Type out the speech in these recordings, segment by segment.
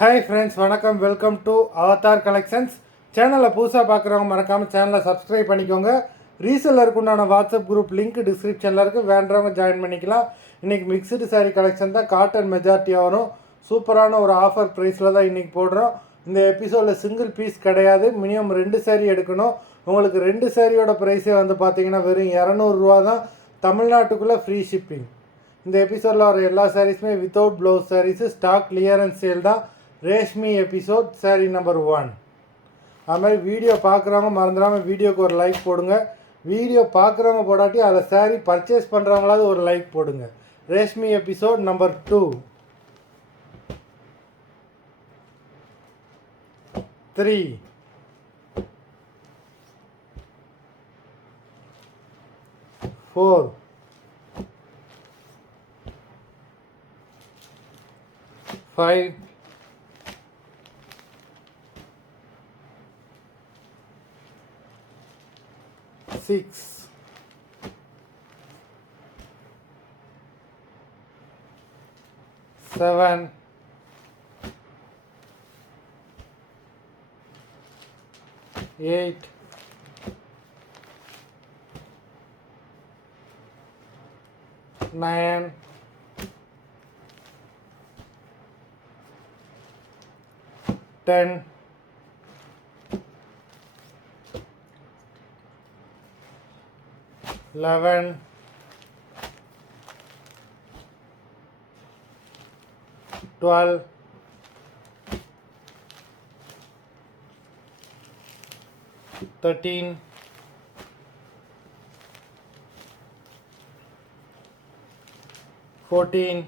Hi friends, வணக்கம். Welcome to Avatar collections. சேனலை புதுசாக பார்க்குறவங்க மறக்காமல் சேனலை சப்ஸ்கிரைப் பண்ணிக்கோங்க. ரீசெல்லருக்கு உண்டான வாட்ஸ்அப் குரூப் லிங்க் டிஸ்கிரிப்ஷனில் இருக்குது, வேண்டவங்க ஜாயின் பண்ணிக்கலாம். இன்றைக்கி மிக்சடு சாரீ கலெக்ஷன் தான், காட்டன் மெஜாரிட்டியாக வரும். சூப்பரான ஒரு ஆஃபர் ப்ரைஸில் தான் இன்றைக்கி போடுறோம். இந்த எபிசோடில் சிங்கிள் பீஸ் கிடையாது, மினிமம் 2 சாரீ எடுக்கணும். உங்களுக்கு 2 சாரியோட ப்ரைஸே வந்து பார்த்தீங்கன்னா வெறும் 200 ரூபா தான். தமிழ்நாட்டுக்குள்ளே ஃப்ரீ ஷிப்பிங். இந்த எபிசோடில் வர எல்லா சாரீஸுமே without blouse saris, stock clearance sale தான். Reshmi episode sari number 1. அது மாதிரி வீடியோ பார்க்குறவங்க மறந்துடாமல் வீடியோக்கு ஒரு லைக் போடுங்க. வீடியோ பார்க்குறவங்க போடாட்டி அதில் சாரீ பர்ச்சேஸ் பண்ணுறவங்களாவது ஒரு லைக் போடுங்க. Reshmi episode number 2, 3, 4, 5, 6, 7, 8, 9, 10, 11, 12, 13, 14,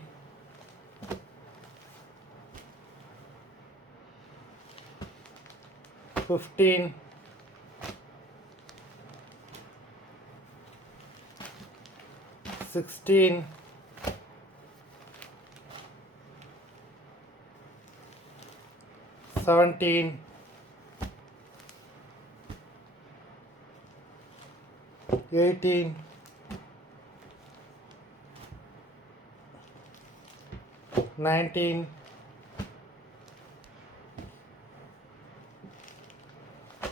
15, 16, 17, 18, 19,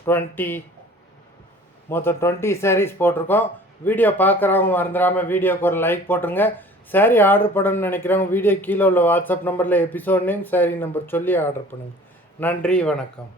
20. மொத்தம் 20 சாரீஸ் போட்டிருக்கோம். வீடியோ பார்க்குறவங்க மறந்துடாமல் வீடியோக்கு ஒரு லைக் போட்டுருங்க. சாரீ ஆர்டர் பண்ணணும்னு நினைக்கிறவங்க வீடியோ கீழே உள்ள வாட்ஸ்அப் நம்பரில் எபிசோட் நேம், சாரீ நம்பர் சொல்லி ஆர்டர் பண்ணுங்கள். நன்றி, வணக்கம்.